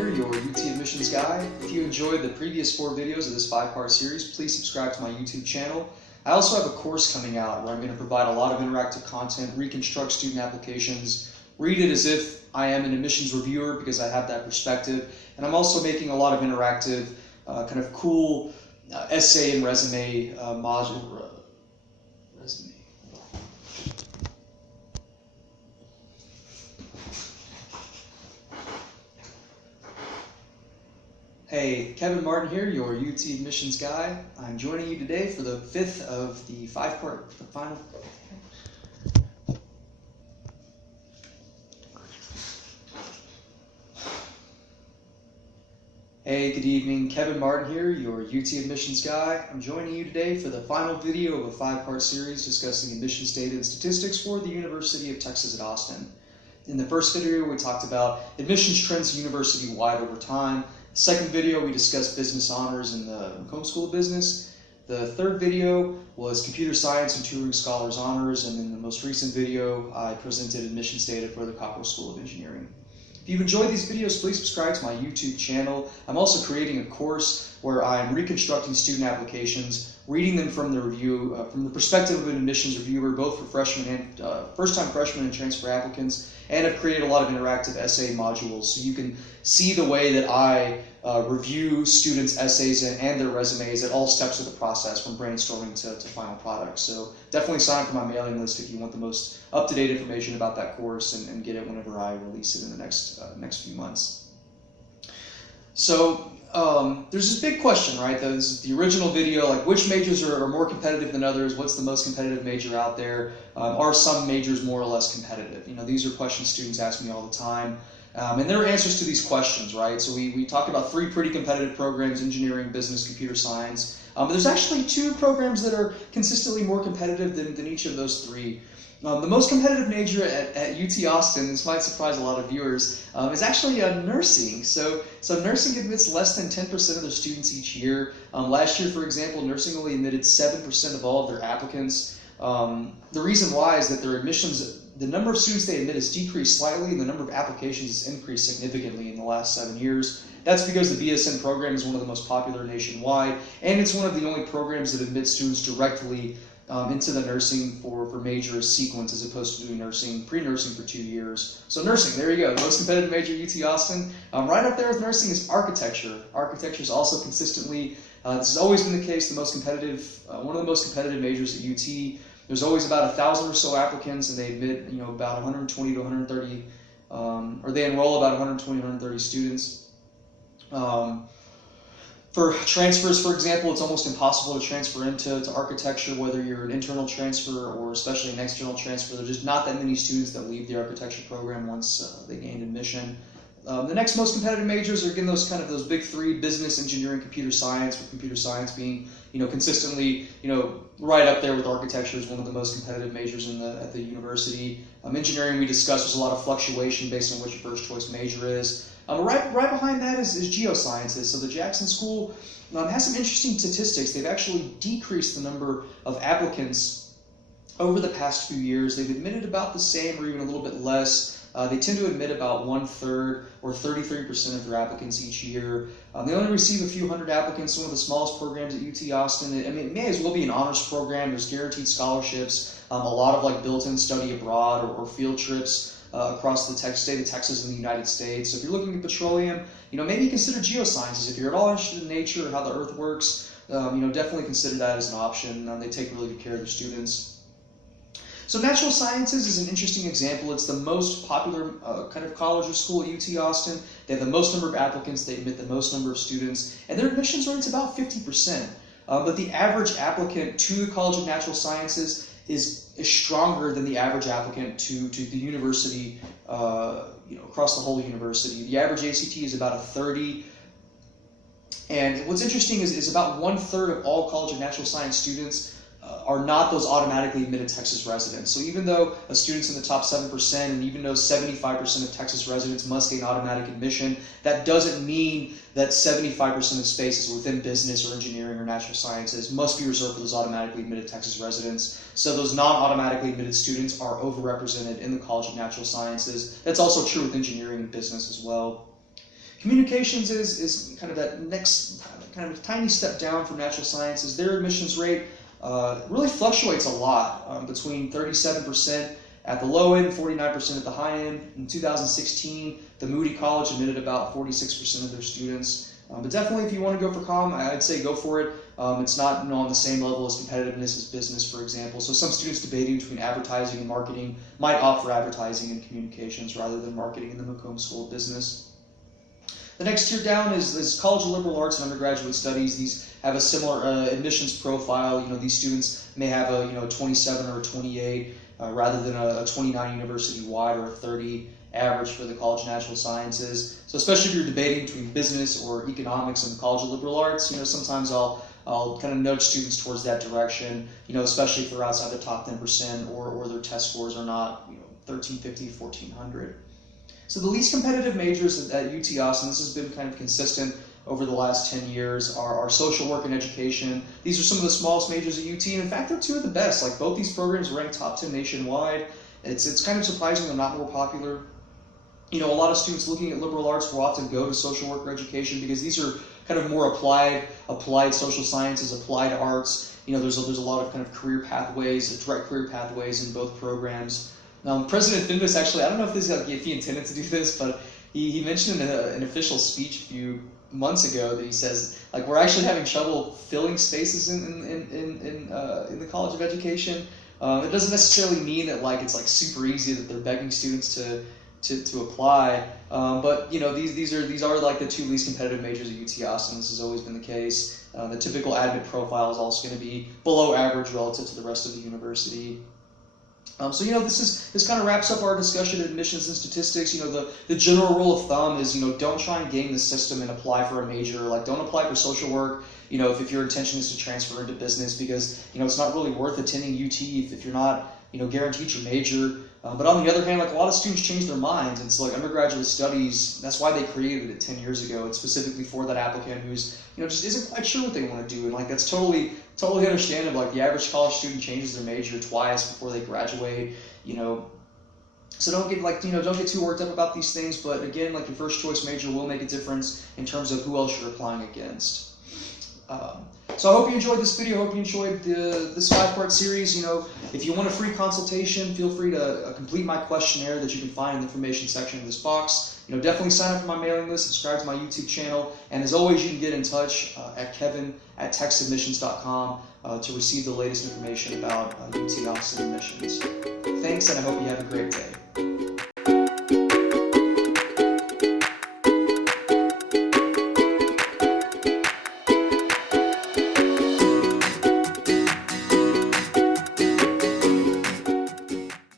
here, your UT admissions guy. If you enjoyed the previous 4 videos of this 5-part series, please subscribe to my YouTube channel. I also have a course coming out where I'm going to provide a lot of interactive content, reconstruct student applications, read it as if I am an admissions reviewer because I have that perspective, and I'm also making a lot of interactive, kind of cool essay and resume module. Hey, Kevin Martin here, your UT admissions guy. I'm joining you today for the 5th of the 5-part final. Hey, good evening. Kevin Martin here, your UT admissions guy. I'm joining you today for the final video of a 5-part series discussing admissions data and statistics for the University of Texas at Austin. In the first video, we talked about admissions trends university-wide over time. Second video, we discussed business honors in the homeschool of business. The third video was computer science and Turing Scholars honors, and in the most recent video, I presented admissions data for the Cockrell School of Engineering. If you've enjoyed these videos, please subscribe to my YouTube channel. I'm also creating a course where I'm reconstructing student applications, reading them from the review, from the perspective of an admissions reviewer, both for freshmen and first-time freshmen and transfer applicants, and I've created a lot of interactive essay modules so you can see the way that I review students' essays and their resumes at all steps of the process, from brainstorming to final product. So definitely sign up for my mailing list if you want the most up-to-date information about that course and get it whenever I release it in the next few months. So there's this big question, right? This is the original video, like which majors are more competitive than others? What's the most competitive major out there? Are some majors more or less competitive? You know, these are questions students ask me all the time. And there are answers to these questions, right? So we talked about 3 pretty competitive programs: engineering, business, computer science. But there's actually 2 programs that are consistently more competitive than each of those 3. The most competitive major at UT Austin, this might surprise a lot of viewers, is actually nursing. So nursing admits less than 10% of their students each year. Last year, for example, nursing only admitted 7% of all of their applicants. The reason why is that their admissions, the number of students they admit has decreased slightly, and the number of applications has increased significantly in the last 7 years. That's because the BSN program is one of the most popular nationwide, and it's one of the only programs that admits students directly into the nursing for major sequence, as opposed to doing nursing, pre-nursing for 2 years. So nursing, there you go, the most competitive major at UT Austin. Right up there with nursing is architecture. Architecture is also consistently, this has always been the case, the most competitive, one of the most competitive majors at UT. There's always about 1,000 or so applicants, and they admit, about 120 to 130, or they enroll about 120 to 130 students. For transfers, for example, it's almost impossible to transfer into architecture, whether you're an internal transfer or especially an external transfer. There's just not that many students that leave the architecture program once they gain admission. The next most competitive majors are, again, those big 3: business, engineering, computer science, with computer science being, consistently, right up there with architecture as one of the most competitive majors at the university. Engineering, we discussed, there's a lot of fluctuation based on what your first choice major is. Right behind that is Geo Scientists. So the Jackson School has some interesting statistics. They've actually decreased the number of applicants over the past few years. They've admitted about the same or even a little bit less. They tend to admit about 1/3 or 33% of their applicants each year. They only receive a few hundred applicants, one of the smallest programs at UT Austin. I mean, it may as well be an honors program. There's guaranteed scholarships, a lot of built-in study abroad or field trips across the state of Texas and the United States. So if you're looking at petroleum, maybe consider geosciences. If you're at all interested in nature or how the earth works, definitely consider that as an option. They take really good care of their students. So natural sciences is an interesting example. It's the most popular kind of college or school at UT Austin. They have the most number of applicants. They admit the most number of students, and their admissions rate's about 50%. But the average applicant to the College of Natural Sciences is stronger than the average applicant to the university, across the whole university. The average ACT is about a 30. And what's interesting is about 1/3 of all College of Natural Science students are not those automatically admitted Texas residents. So even though a student's in the top 7%, and even though 75% of Texas residents must gain automatic admission, that doesn't mean that 75% of spaces within business or engineering or natural sciences must be reserved for those automatically admitted Texas residents. So those non-automatically admitted students are overrepresented in the College of Natural Sciences. That's also true with engineering and business as well. Communications is kind of that next kind of tiny step down from natural sciences. Their admissions rate really fluctuates a lot, between 37% at the low end, 49% at the high end. In 2016, the Moody College admitted about 46% of their students. But definitely, if you want to go for comm, I'd say go for it. It's not on the same level as competitiveness as business, for example. So some students debating between advertising and marketing might opt for advertising and communications rather than marketing in the Macomb School of Business. The next tier down is College of Liberal Arts and Undergraduate Studies. These have a similar admissions profile. These students may have a 27 or a 28 rather than a 29 university-wide or a 30 average for the College of Natural Sciences. So especially if you're debating between business or economics and the College of Liberal Arts, sometimes I'll kind of nudge students towards that direction, especially if they're outside the top 10% or their test scores are not, 1350, 1400. So the least competitive majors at UT Austin, this has been kind of consistent over the last 10 years, are social work and education. These are some of the smallest majors at UT, and in fact, they're two of the best. Like, both these programs rank top 10 nationwide. It's kind of surprising they're not more popular. A lot of students looking at liberal arts will often go to social work or education because these are kind of more applied social sciences, applied arts. There's a lot of kind of career pathways, direct career pathways in both programs. President Finbus, actually, I don't know if he intended to do this, but he mentioned in an official speech a few months ago that he says, like, we're actually having trouble filling spaces in the College of Education. It doesn't necessarily mean that it's super easy that they're begging students to apply, but these are like the two least competitive majors at UT Austin. This has always been the case. The typical admit profile is also going to be below average relative to the rest of the university. So this kind of wraps up our discussion of admissions and statistics. The general rule of thumb is don't try and game the system and apply for a major. Don't apply for social work. If your intention is to transfer into business, because it's not really worth attending UT if you're not guaranteed your major. But on the other hand, a lot of students change their minds, and so undergraduate studies, that's why they created it 10 years ago. It's specifically for that applicant who's just isn't quite sure what they want to do, and that's totally understandable. The average college student changes their major twice before they graduate. So don't get too worked up about these things. But again, your first choice major will make a difference in terms of who else you're applying against. So I hope you enjoyed this video. I hope you enjoyed this 5-part series. If you want a free consultation, feel free to complete my questionnaire that you can find in the information section of this box. Definitely sign up for my mailing list, subscribe to my YouTube channel, and as always, you can get in touch at kevin@texadmissions.com to receive the latest information about UT Austin admissions. Thanks, and I hope you have a great day.